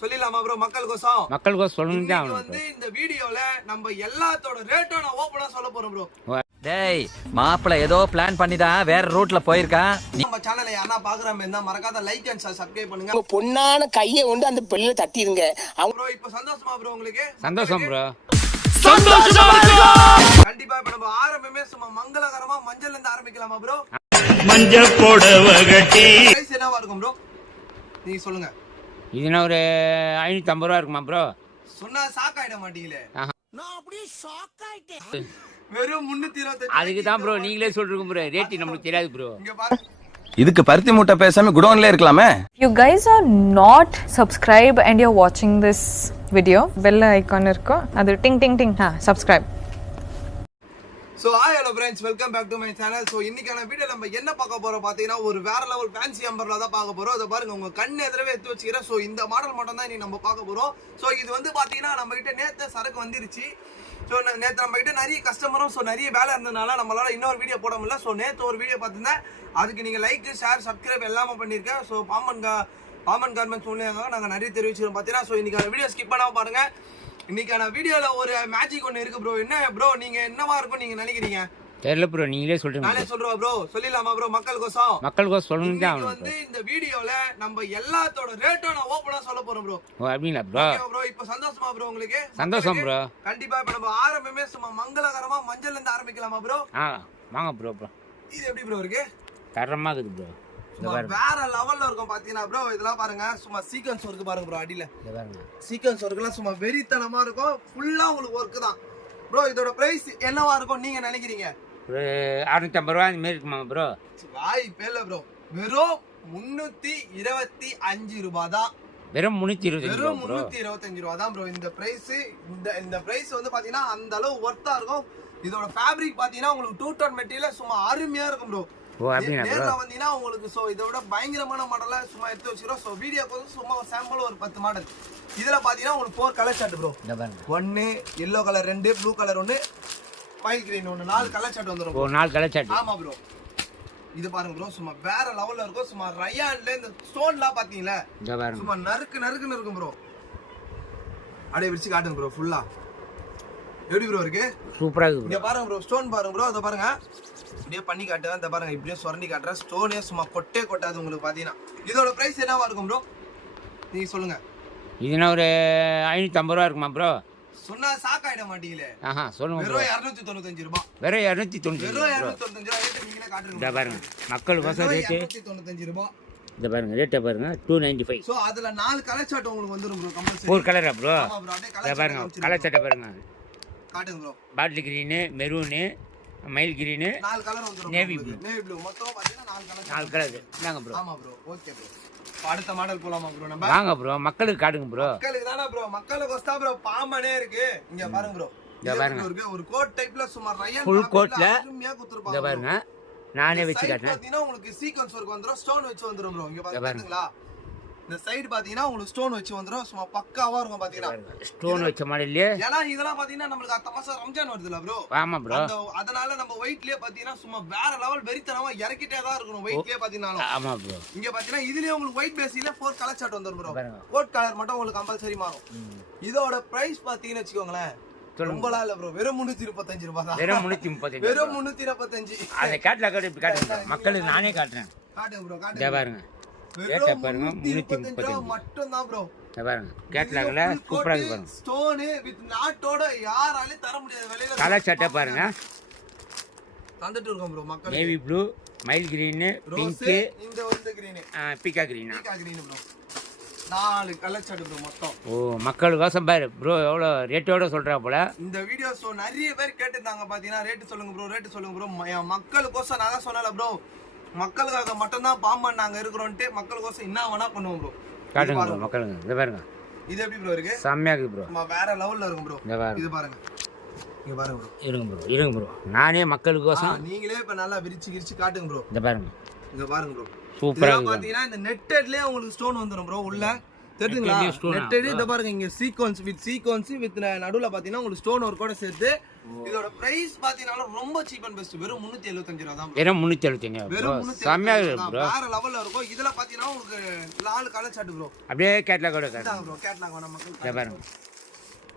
சொல்லிடலாமா ப்ரோ மக்களுக்கோசம் சொல்லணும் தான் வந்து இந்த வீடியோல நம்ம எல்லாத்தோட ரேட்டும் நான் ஓபனா சொல்ல போறோம் ப்ரோ. டேய் மாப்பிள ஏதோ பிளான் பண்ணி தான் வேற ரூட்ல போயிருக்கான். நம்ம சேனலை யாரா பாக்குறாம இருந்தா மறக்காத லைக் அண்ட் சப்ஸ்கிரைப் பண்ணுங்க. பொண்ணான கையை கொண்டு அந்த பெல்ல தட்டிடுங்க. ப்ரோ இப்போ சந்தோஷமா ப்ரோ உங்களுக்கு? சந்தோஷம் ப்ரோ. கண்டிப்பா இப்ப நம்ம ஆரம்பமே சும்மா மங்களகரமா மஞ்சள்ல இருந்து ஆரம்பிக்கலாமா ப்ரோ? மஞ்சள் புடவ கட்டி பிரைஸ் என்னவா இருக்கும் ப்ரோ? நீங்க சொல்லுங்க. இதுனா ஒரு 550 ரூபா இருக்குமா ப்ரோ? சொன்னா ஷாக் ஆயிட மாட்டீங்களே? நான் அப்படியே ஷாக் ஆயிட்டேன். வெறும் 325. அதுக்கு தான் ப்ரோ நீங்களே சொல்றீங்க ப்ரோ, ரேட் நமக்கு தெரியாது ப்ரோ. இங்க பாருங்க. இதுக்கு பருத்தி மூட்டை பேசாம குடோன்ல இருக்கலாமே. You guys are not subscribed and you're watching this video, bell icon irko adu ting ting ting subscribe. So hi hello friends, welcome back to my channel. So இன்னைக்கான வீடியோ நம்ம என்ன பார்க்க போறோம் பாத்தீங்கன்னா ஒரு வேற லெவல் ஃபேன்சி அம்பர்லா தான் பார்க்க போறோம். அத பாருங்க உங்க கண்ணு எதிரவே எடுத்து வச்சிக்கிறேன். சோ இந்த மாடல் மட்டும் தான் இன்னைக்கு நம்ம பார்க்க போறோம். சோ இது வந்து பாத்தீங்கன்னா நம்ம கிட்ட நேத்து சரக்கு வந்துருச்சு. ஸோ நேற்று நம்ம கிட்ட நிறைய கஸ்டமரும் நிறைய வேலை இருந்ததுனால நம்மளால இன்னொரு வீடியோ போட முடியல. ஸோ நேற்று ஒரு வீடியோ பார்த்துருந்தேன், அதுக்கு நீங்கள் லைக் ஷேர் சப்ஸ்கிரைப் எல்லாமே பண்ணியிருக்கேன். ஸோ பாமன் கார்மெண்ட்ஸ் சொல்லியிருக்காங்க, நாங்கள் நிறைய தெரிவிச்சிருக்கோம் பார்த்தீங்கன்னா. ஸோ இன்னைக்கான வீடியோ ஸ்கிப் பண்ணாமல் பாருங்க. இன்னைக்கான வீடியோவில் ஒரு மேஜிக் ஒன்று இருக்கு ப்ரோ. என்ன ப்ரோ நீங்கள் என்னவா இருக்கும் நீங்கள் நினைக்கிறீங்க? தெரியல ப்ரோ, நீங்களே சொல்றீங்க. நானே சொல்றோம் ப்ரோ, சொல்லிடலாமா ப்ரோ மக்களுக்கோசம் சொல்லணும் தான் வந்து இந்த வீடியோல நம்ம எல்லாத்தோட ரேட்டும் நான் ஓபனா சொல்ல போறோம் ப்ரோ. அப்படிங்களா ப்ரோ? ப்ரோ இப்போ சந்தோஷமா ப்ரோ உங்களுக்கு? சந்தோஷம் ப்ரோ. கண்டிப்பா இப்ப நம்ம ஆரம்பமே சும்மா மங்களகரமா மஞ்சள்ல இருந்து ஆரம்பிக்கலாமா ப்ரோ? வாங்க ப்ரோ. இது எப்படி ப்ரோ இருக்கு? தரமா இருக்குது ப்ரோ. வேற லெவல்ல இருக்கும் பாத்தீங்கன்னா ப்ரோ. இதெல்லாம் பாருங்க, சும்மா சீக்வென்ஸ் ஒர்க் பாருங்க ப்ரோ. அடியில சீக்வென்ஸ் ஒர்க்லாம் சும்மா வெறித்தனமா இருக்கும். ஃபுல்லா உங்களுக்கு ஒர்க் தான் ப்ரோ. இதோட பிரைஸ் என்னவா இருக்கும் நீங்க நினைக்கிறீங்க? ஒரு 650 ரூபா அந்த மாதிரி இருக்குமா ப்ரோ? வாய்ப்பே இல்ல ப்ரோ. வெறும் 325 ரூபாய் தான். வெறும் 325 ரூபா தான் ப்ரோ இந்த பிரைஸ். இந்த பிரைஸ் வந்து பாத்தீங்கன்னா அந்த அளவு ஒர்த்தா இருக்கும். இதோட ஃபேப்ரிக் பாத்தீங்கன்னா உங்களுக்கு 2 டோன் மெட்டீரியல் சும்மா அருமையா இருக்கும் ப்ரோ. நேர்ல வந்தீங்கன்னா உங்களுக்கு சோ இதோட பயங்கரமான மாடலை சும்மா எடுத்து வச்சிரோம். சோ வீடியோக்கு வந்து சும்மா சாம்பிள் ஒரு 10 மாடல். இதுல பாத்தீங்கன்னா உங்களுக்கு 4 colour shirt bro. 1 yellow colour, 2 blue colour, 1 மயில் கிரீன், 1 4 கலர் ஷர்ட் வந்துரும். 4 கலர் ஷர்ட். ஆமா ப்ரோ. இது பாருங்க ப்ரோ, சும்மா வேற லெவல்ல இருக்கும். சும்மா ரயான்ல இந்த ஸ்டோன்லாம் பாத்தீங்களா சும்மா நறுக்குன்னு இருக்கும் ப்ரோ. அப்படியே விரிச்சு காட்டுங்க ப்ரோ ஃபுல்லா. எப்படி ப்ரோ இருக்கு? சூப்பரா இருக்கு. இங்க பாருங்க ப்ரோ, ஸ்டோன் பாருங்க ப்ரோ. அத பாருங்க, இப்படியே பண்ணி காட்டுறேன். இந்த பாருங்க, இப்படியே சுரண்டி காட்டுறேன். ஸ்டோனே சும்மா கொட்டாது உங்களுக்கு பாத்தீங்கன்னா. இதோட பிரைஸ் என்னவா இருக்கும் ப்ரோ நீங்க சொல்லுங்க. இதுனா ஒரு 550 ரூபா இருக்குமா ப்ரோ? சொன்னா ஷாக் ஆயிட மாட்டீங்களே? சொல்லுங்க. வெறும் 295 ரூபாய். வெறும் 295 ரூபாய் ரேட் நீங்களே காட்டுங்க. இத பாருங்க, மக்கள் வசதி ரேட் 295 ரூபாய். இத பாருங்க, ரேட் பாருங்க 295. சோ அதுல 4 கலர் ஷர்ட் உங்களுக்கு வந்துரும் ப்ரோ கம்பல்சரி. 4 கலரா ப்ரோ? ஆமா ப்ரோ. அப்படியே இத பாருங்க, கலர் ஷர்ட் பாருங்க. காட்டுங்க ப்ரோ. பாட்டில் கிரீன், மெரூன், மயில் கிரீன், 4 கலர் வந்துரும். நேவி ப்ளூ மொத்தம் பாத்தீங்கன்னா 4 4 கலர். என்னங்க ப்ரோ? ஆமா ப்ரோ. Okay bro. அடுத்த மாடல் போலாமா ப்ரோ? நம்ம வாங்க ப்ரோ, மக்களுக்கு காட்டுங்க ப்ரோ. மக்களுக்கு தான ப்ரோ, மக்களுக்கு வஸ்தா ப்ரோ. பாம்பனே இருக்கு. இங்க பாருங்க ப்ரோ. இங்க பாருங்க, ஒரு கோட் டைப்ல சும்மா ரயன் ஃபுல் கோட்ல அருமையா குத்துறாங்க. இங்க பாருங்க, நானே வெச்சு காட்டுறேன். பாத்தீங்கன்னா உங்களுக்கு சீக்வென்ஸ் வர்க் வந்துரும், ஸ்டோன் வெச்சு வந்துரும் ப்ரோ. இங்க பாருங்களா, இந்த சைடு பாத்தீங்கன்னா உங்களுக்கு ஸ்டோன் வெச்சு வந்துரும். சும்மா பக்காவா இருக்கும் பாத்தீங்கன்னா. ஸ்டோன் வெச்ச மாடல்ல. ஏனா இதெல்லாம் பாத்தீங்கன்னா நமக்கு அடுத்த மாசம் ரம்ஜான் வருதுல ப்ரோ. ஆமா ப்ரோ. அதனால நம்ம வெயிட்லயே பாத்தீங்கன்னா சும்மா வேற லெவல் வெறித்தனமா இறக்கிட்டே தான் இருக்கணும் வெயிட்லயே பாத்தீங்கன்னா. ஆமா ப்ரோ. இங்க பாத்தீங்கன்னா இதுலயே உங்களுக்கு ஒயிட் பேசில 4 கலர் ஷர்ட் வந்துரும் ப்ரோ. கோட் கலர் மட்டும் உங்களுக்கு கம்பல்சரி மாறும். இதோட பிரைஸ் பாத்தீங்கன்னா வெச்சுக்கோங்களேன், ரொம்பலாம் இல்ல ப்ரோ. வெறும் 335 ரூபாய் தான். வெறும் 335. வெறும் 335. அத கேட்ல காட்டுங்க மக்களுக்கு, நானே காட்டுறேன். காட்டுங்க ப்ரோ, காட்டுங்க. இத பாருங்க, கேட்ல பாருங்க 335 மட்டும் தான் ப்ரோ. இத பாருங்க, கேட்லால சூப்பரா இருக்கு பாருங்க. ஸ்டோன் வித் நாட்டோட யாராலையும் தர முடியாத விலையில கலர் ஷர்ட் பாருங்க தந்துட்டு இருக்கோம் ப்ரோ. மக்கள் நேவி ப்ளூ, மயில் கிரீன், பிங்க், இந்த வந்து கிரீன், பீக்கா green bro. 4 colour shirt bro மொத்தம். மக்கள் வாசம் பாரு ப்ரோ, எவ்வளவு ரேட்டோட சொல்றா போல. இந்த வீடியோ சோ நிறைய பேர் கேட்டிருந்தாங்க பாத்தீங்கன்னா, ரேட் சொல்லுங்க ப்ரோ, ரேட் சொல்லுங்க ப்ரோ. மக்களுக்கோசம் நான் சொன்னல ப்ரோ, மக்களுக்காக மட்டும் தான் பாம்பன் நாங்க இருக்கிறோம்ட்டு. மக்களுக்கோசம் என்ன வேணா பண்ணுவோம் ப்ரோ. காட்டுங்க ப்ரோ மக்களுங்க. இத பாருங்க, இது எப்படி ப்ரோ இருக்கு? செம்மையா இருக்கு ப்ரோ. நம்ம வேற லெவல்ல இருக்கும் ப்ரோ. இது பாருங்க, இங்க பாருங்க ப்ரோ. இருங்க ப்ரோ, நானே மக்களுக்கோசம். நீங்களே இப்ப நல்லா விரிச்சு காட்டுங்க ப்ரோ. இத பாருங்க, இங்க பாருங்க ப்ரோ. சூப்பரா பாத்தீங்கன்னா இந்த நெட்டட்லயே உங்களுக்கு ஸ்டோன் வந்துரும் ப்ரோ. உள்ள தெரியுங்களா நெட்டடி stone ஆ? நெட்டடி இத பாருங்க இங்க சீக்வென்ஸ் வித் நடுவுல பாத்தீங்கன்னா உங்களுக்கு ஸ்டோன் ஒர்க்கோட சேர்த்து இதோட பிரைஸ் பாத்தீங்கன்னா ரொம்ப சீப் அண்ட் பெஸ்ட் வெறும் 375 ரூபாய் தான் bro. வெறும் 375 ப்ரோ வெறும் 375 செம்மையா இருக்கு தான். ப்ரோ வேற லெவல்ல இருக்கும் இதுல பாத்தீங்கன்னா உங்களுக்கு 4 கலர் சார்ட் ப்ரோ அப்படியே கேட்லாகோட காட்டு இதாங்க ப்ரோ கேட்லாக் வேணா மக்கள் இதை பாருங்க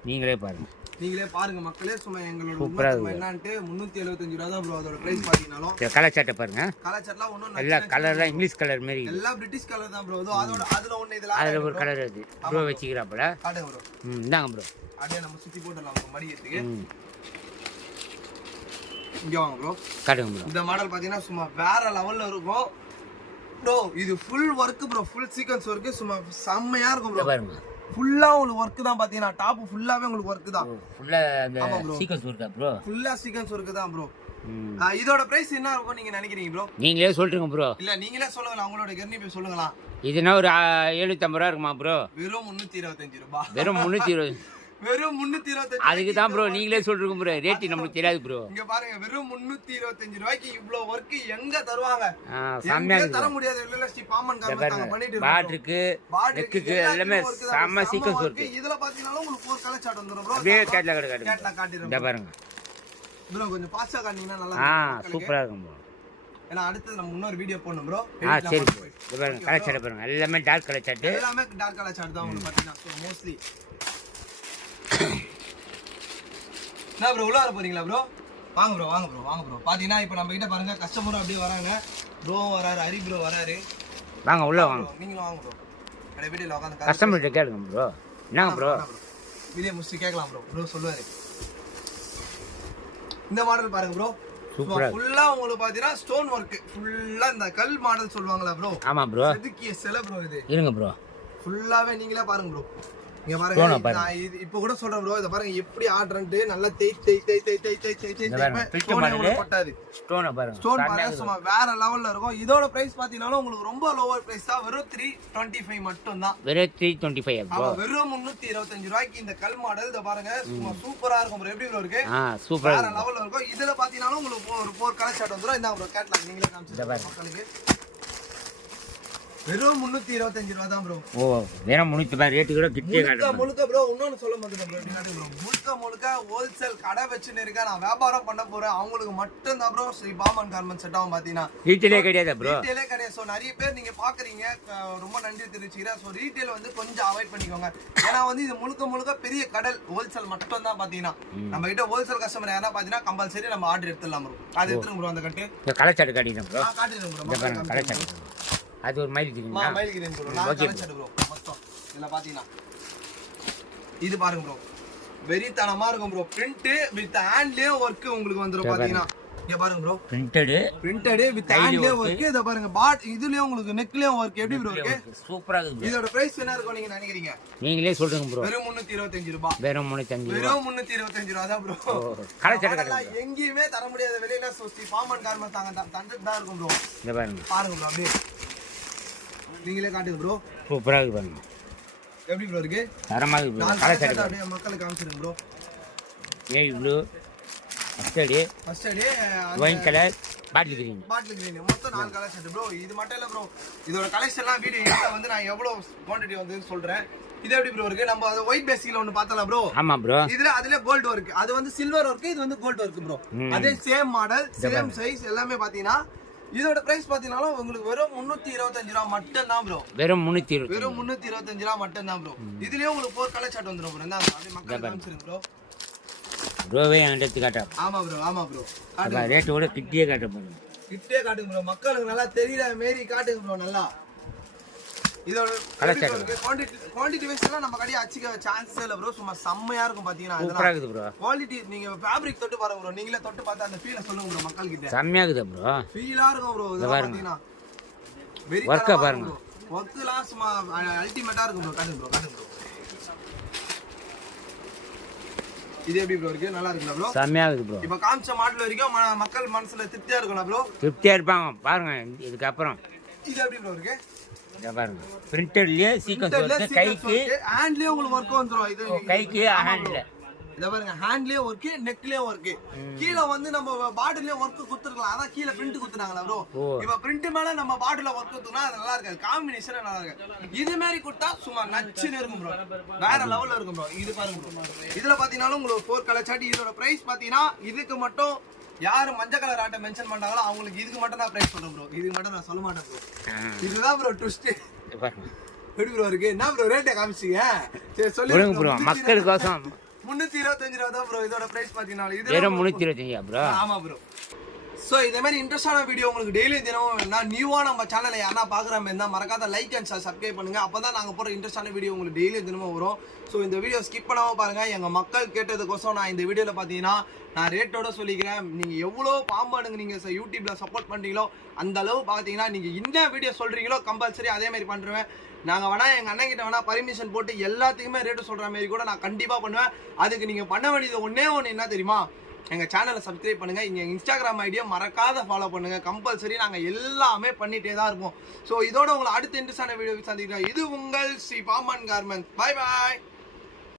நீங்களே பாருங்க நீங்களே பாருங்க மக்களே சும்மா எங்களோட சூப்பரா உண்மை என்னன்ட்டு 375 ரூபாய் தான் ப்ரோ அதோட பிரைஸ் பாத்தீங்கனாலும் கலர் சட்டை பாருங்க கலர் சார்ட்லாம் ஒண்ணும் எல்லாம் கலர்லாம் இங்கிலீஷ் கலர் மாதிரி எல்லாம் பிரிட்டிஷ் கலர் தான் ப்ரோ அதோட அதுல ஒண்ணு இதுல அதில் ஒரு கலர் அது ப்ரோ வச்சுக்கிறாப்புல காட்டுங்க ப்ரோ இந்தாங்க ப்ரோ அப்படியே நம்ம சுத்தி போட்டுடலாம் bro மடியத்துக்கு ம் இங்க வாங்க ப்ரோ காட்டுங்க ப்ரோ இந்த மாடல் பாத்தீங்கன்னா சும்மா வேற லெவல்ல இருக்கும் ப்ரோ இது full work bro full sequence work சும்மா செம்மையா இருக்கும் ப்ரோ பாருங்க ஃபுல்லா உங்களுக்கு ஒர்க் தான் பாத்தீங்கன்னா டாப் ஃபுல்லாவே உங்களுக்கு ஒர்க் தான் ஃபுல்லாக அந்த ஆமா bro. சீக்வன்ஸ் இருக்கா ப்ரோ ஃபுல்லா சீக்வென்ஸ் ஒர்க் தான் ப்ரோ இதோட பிரைஸ் என்ன இருக்கும் நீங்க நினைக்கிறீங்க ப்ரோ நீங்களே சொல்லிட்டுங்க ப்ரோ இல்ல நீங்களே சொல்லுங்களா உங்களோட கர்னி போய் சொல்லுங்களா இதுனா ஒரு 750 ரூபா இருக்குமா ப்ரோ வெறும் 325 ரூபாய் வெறும் 320 வெறும் 325 அதுக்கு தான் ப்ரோ நீங்களே சொல்றீங்க ப்ரோ ரேட்டு நம்மளுக்கு தெரியாது ப்ரோ இங்க பாருங்க வெறும் 325 ரூபாய்க்கு இவ்வளவு ஒர்க் எங்க தருவாங்க செம்மையா எங்க தர இருக்கு முடியாது இல்ல ஸ்ரீ பாமன் கார்மெண்ட்ஸ் பண்ணிட்டு இருக்கோம் பாட்ருக்கு நெக்குக்கு எல்லாமே செம்ம சீக்வன்ஸ் இருக்கு இதுல பாத்தீங்கன்னா உங்களுக்கு 4 கலர் சார்ட் வந்துரும் ப்ரோ அப்படியே கேட்ல காட்டுங்க கேட்ல காட்டிடுறேன் இந்த பாருங்க ப்ரோ கொஞ்சம் பாஸ்டா காட்டினீங்கன்னா நல்லா இருக்கும் சூப்பரா இருக்கும் ப்ரோ ஏன்னா அடுத்து நம்ம இன்னொரு வீடியோ போடணும் ப்ரோ சரி ப்ரோ இது பாருங்க கலர் சட்டை பாருங்க எல்லாமே டார்க் கலர் சட்டை எல்லாமே டார்க் கலர் சார்ட் தான் உங்களுக்கு பாத்தீங்கன்னா மோஸ்ட்லி என்ன ப்ரோ உள்ள வர போறீங்களா ப்ரோ வாங்க ப்ரோ பாத்தீங்கன்னா இப்போ நம்ம கிட்ட பாருங்க கஸ்டமரும் அப்படியே வராங்க ப்ரோ வராரு ஹரி ப்ரோ வராரு வாங்க உள்ள வாங்க நீங்களும் வாங்க ப்ரோ அப்படியே வீடியோல உட்காந்து கஸ்டமர்கிட்ட கேளுங்க ப்ரோ என்னங்க ப்ரோ வீடியோ முடிச்சு கேட்கலாம் ப்ரோ சொல்லுவாரு இந்த மாடல் பாருங்க ப்ரோ சூப்பரா ஃபுல்லா உங்களுக்கு பாத்தீங்கன்னா ஸ்டோன் ஒர்க் ஃபுல்லா இந்த கல் மாடல் சொல்லுவாங்களா ப்ரோ ஆமா ப்ரோ செதுக்கிய சிலை ப்ரோ இது இருங்க ப்ரோ ஃபுல்லாவே நீங்களே பாருங்க ப்ரோ இங்க பாருங்க நான் இது இப்போ கூட சொல்றேன் ப்ரோ இத பாருங்க எப்படி ஆடுறன்ட்டு நல்லா பட்டாது ஸ்டோனை பாருங்க ஸ்டோன் பாருங்க சும்மா வேற லெவல்ல இருக்கும் இதோட பிரைஸ் பாத்தீங்கன்னா உங்களுக்கு ரொம்ப லோவர் பிரைஸ் தான் வெறும் 325 மட்டும் தான் வெறும் 325 ப்ரோ வெறும் 325 ரூபாய்க்கு இந்த கல் மாடல் இத பாருங்க சும்மா சூப்பரா இருக்கும் ப்ரோ எப்படி ப்ரோ இருக்கு சூப்பரா வேற லெவல்ல இருக்கும் இதுல பாத்தீங்கன்னா உங்களுக்கு ஒரு 4 கலர் ஷர்ட் வந்துரும் இந்த ப்ரோ கேட்லாக் நீங்களே காமிச்சிட்டு மக்களுக்கு வெறும் 325 ரூபாய் தான் ப்ரோ வெறும் 300 ரேட்டு கூட கிட்டே காட்டுங்க முழுக்க ப்ரோ இன்னொன்னு சொல்ல மாட்டேன் ப்ரோ எப்படி ப்ரோ முழுக்க ஹோல்சேல் கடை வச்சுன்னு இருக்கேன் நான் வியாபாரம் பண்ண போறேன் அவங்களுக்கு மட்டும் தான் bro Sri Pamban garments set ஆகும் பாத்தீங்கன்னா ரீட்டெயிலே கிடையாது ப்ரோ ரீட்டெயிலே கிடையாது ஸோ நிறைய பேர் நீங்க பாக்குறீங்க ரொம்ப நன்றி தெரிவிச்சுக்கிறேன் ஸோ ரீட்டெயில் வந்து கொஞ்சம் அவாய்ட் பண்ணிக்கோங்க ஏன்னா வந்து இது முழுக்க பெரிய கடல் ஹோல்சேல் மட்டும் தான் பாத்தீங்கன்னா நம்ம கிட்ட ஹோல்சேல் கஸ்டமர் யாரா பாத்தீங்கன்னா கம்பல்சரி நம்ம ஆர்டர் எடுத்துடலாம் ப்ரோ அது எடுத்துருங்க ப்ரோ அந்த கட்டு இந்த கலர் சட்டை காட்டிடுங்க ப்ரோ காட்டிடுங்க இந்த ப்ரோ பாருங்க கலர் சட்டை அது ஒரு மைல் தெரியுமா மைல் கிரீன் ப்ரோ நான் கலர் சட்டை ப்ரோ மொத்தம் இதுல பாத்தீங்கன்னா இது பாருங்க ப்ரோ வெரித்தனமா இருக்கும் ப்ரோ பிரிண்ட் வித் ஹேண்ட்லயே வர்க் உங்களுக்கு வந்துரும் பாத்தீங்கன்னா இங்க பாருங்க ப்ரோ பிரிண்டட் வித் ஹேண்ட்லயே வர்க் இத பாருங்க இதுலயே உங்களுக்கு நெக்லயும் வர்க் எப்படி ப்ரோ இருக்கு சூப்பரா இருக்கு இதோட பிரைஸ் என்ன இருக்கும் நீங்க நினைக்கிறீங்க நீங்களே சொல்லுங்க ப்ரோ வெறும் 325 ரூபாய் வெறும் 325 வெறும் 325 ரூபாய் தான் ப்ரோ கலர் சட்டை காட்டுங்க எங்கேயுமே தர முடியாத விலையில சோஸ்டி பாமன் கார்மெண்ட்ஸ் தாங்க தந்துட்டு தான் இருக்கும் ப்ரோ இந்த பாருங்க ப்ரோ அப்படியே நீங்களே காட்டுங்க ப்ரோ சூப்பரா இருக்கு பாருங்க எப்படி ப்ரோ இருக்கு தரமா இருக்கு ப்ரோ கலர் சட்டை அப்படியே மக்களுக்கு காமிச்சிருங்க ப்ரோ ஏய் blue first day wine colour bottle green மொத்தம் 4 கலர் செட் ப்ரோ இது மட்டும் இல்ல ப்ரோ இதோட கலெக்ஷன்லாம் வீடியோ வந்து நான் எவ்வளவு குவாண்டிட்டி வந்ததுன்னு சொல்றேன் இது எப்படி ப்ரோ இருக்கு நம்ம அது ஒயிட் பேசிக்ல ஒன்னு பார்த்தலாம் ப்ரோ ஆமா ப்ரோ அதுல கோல்ட் வர்க் அது வந்து சில்வர் வர்க் இது வந்து கோல்ட் வர்க் ப்ரோ அதே சேம் மாடல் சேம் சைஸ் எல்லாமே பாத்தீங்கன்னா இதோட பிரைஸ் பாத்தீங்கன்னா உங்களுக்கு வெறும் 325 ரூபாய் மட்டும் தான் ப்ரோ வெறும் 325 ரூபாய் மட்டும் தான் ப்ரோ இதுலயே உங்களுக்கு 4 கலர் சார்ட் வந்துரும் ப்ரோ நான் அப்படியே மக்களுக்கு காமிச்சிருங்க ப்ரோ ப்ரோவே என்கிட்ட காட்டா ஆமா ப்ரோ ரேட்டோட கிட்டே காட்ட போறோம் கிட்டே காட்டுங்க ப்ரோ மக்களுக்கு நல்லா தெரியற மாதிரி காட்டுங்க ப்ரோ நல்லா இதோட குவாண்டிட்டி வைஸ் எல்லாம் நம்ம கடையை அச்சிக்க சான்ஸே இல்ல ப்ரோ சும்மா செம்மையா இருக்கும் பாத்தீங்கன்னா சூப்பரா இருக்குது ப்ரோ குவாலிட்டி நீங்க ஃபேப்ரிக் தொட்டு பாருங்க ப்ரோ நீங்களே தொட்டு பார்த்தா அந்த ஃபீலை சொல்லுங்க ப்ரோ மக்கள் கிட்ட செம்மையா இருக்குது ப்ரோ ஃபீலா இருக்கும் ப்ரோ இதெல்லாம் பாத்தீங்கன்னா வெரி வர்க்க பாருங்க வர்க்லாம் சும்மா அல்டிமேட்டா இருக்கும் ப்ரோ காட்டுங்க ப்ரோ இது எப்படி ப்ரோ இருக்கு நல்லா இருக்குல ப்ரோ செம்மையா இருக்குது ப்ரோ இப்போ காமிச்ச மாடல் வரைக்கும் மக்கள் மனசுல திருப்தியா இருக்கும்ல ப்ரோ திருப்தியா இருப்பாங்க பாருங்க இதுக்கு அப்புறம் இது எப்படி ப்ரோ இருக்கு இத பாருங்க பிரிண்டட்லயே சீக்வென்ஸ் வந்து கைக்கு ஹேண்ட்லயே உங்களுக்கு வர்க் வந்துரும் இது கைக்கு ஹேண்ட்ல இத பாருங்க ஹேண்ட்லயும் ஒர்க் நெக்லயும் ஒர்க் கீழே வந்து நம்ம பாடிலயும் ஒர்க் குத்துறலாம் அதான் கீழே பிரிண்ட் குத்துனாங்களா ப்ரோ இப்ப பிரிண்ட் மேல நம்ம பாடில ஒர்க் குத்துனா அது நல்லா இருக்காது காம்பினேஷன் நல்லா இருக்கு இது மாதிரி கொடுத்தா சும்மா நச்சுன்னு இருக்கும் ப்ரோ வேற லெவல்ல இருக்கும் ப்ரோ இது பாருங்க ப்ரோ இதுல பாத்தீங்கன்னா உங்களுக்கு 4 கலர் சார்ட் இதோட பிரைஸ் பாத்தீங்கன்னா இதுக்கு மட்டும் யாரு மஞ்சள் கலர் ஆட்டை மென்ஷன் பண்றாங்களோ அவங்களுக்கு இதுக்கு மட்டும் நான் பிரைஸ் சொல்றேன் ப்ரோ இதுக்கு மட்டும் நான் சொல்ல மாட்டேன் ப்ரோ இதுதான் ப்ரோ ட்விஸ்ட் எப்படி ப்ரோ இருக்கு என்ன ப்ரோ ரேட்டை காமிச்சீங்க சரி சொல்லி ப்ரோ மக்களுக்கோசம் 325 ரூபா தான் ப்ரோ இதோட பிரைஸ் பாத்தீங்கன்னா இது வெறும் 325 ப்ரோ ஆமா ப்ரோ சோ இதே மாதிரி இன்ட்ரெஸ்டான வீடியோ உங்களுக்கு டெய்லி தினமும் வேணும்னா நியூவா நம்ம சேனலை யாரா பாக்குற மாதிரி இருந்தா மறக்காத லைக் அண்ட் சப்ஸ்கிரைப் பண்ணுங்க அப்பதான் நாங்க போற இன்ட்ரெஸ்டான வீடியோ உங்களுக்கு டெய்லி தினமும் வரும் சோ இந்த வீடியோ ஸ்கிப் பண்ணாம பாருங்க எங்க மக்கள் கேட்டதுக்கோசம் நான் இந்த வீடியோல பாத்தீங்கன்னா நான் ரேட்டோட சொல்லிக்கிறேன் நீங்க எவ்வளவு பாம்பாடுங்க நீங்க யூடியூப்ல சப்போர்ட் பண்றீங்களோ அந்த அளவு பாத்தீங்கன்னா நீங்க என்ன வீடியோ சொல்றீங்களோ கம்பல்சரி அதே மாதிரி பண்றேன் நாங்க வேணா எங்க அண்ணன் கிட்ட வேணா பர்மிஷன் போட்டு எல்லாத்துக்குமே ரேட்டு சொல்ற மாதிரி கூட நான் கண்டிப்பா பண்ணுவேன் அதுக்கு நீங்க பண்ண வேண்டியது ஒண்ணே என்ன தெரியுமா எங்க சேனலை சப்ஸ்கிரைப் பண்ணுங்க இங்க இன்ஸ்டாகிராம் ஐடியா மறக்காத ஃபாலோ பண்ணுங்க கம்பல்சரி நாங்க எல்லாமே பண்ணிட்டே தான் இருப்போம் சோ இதோட உங்களை அடுத்த இன்ட்ரெஸ்டான வீடியோ சந்திக்கிறோம் இது உங்கள் Sri Pamban garments bye bye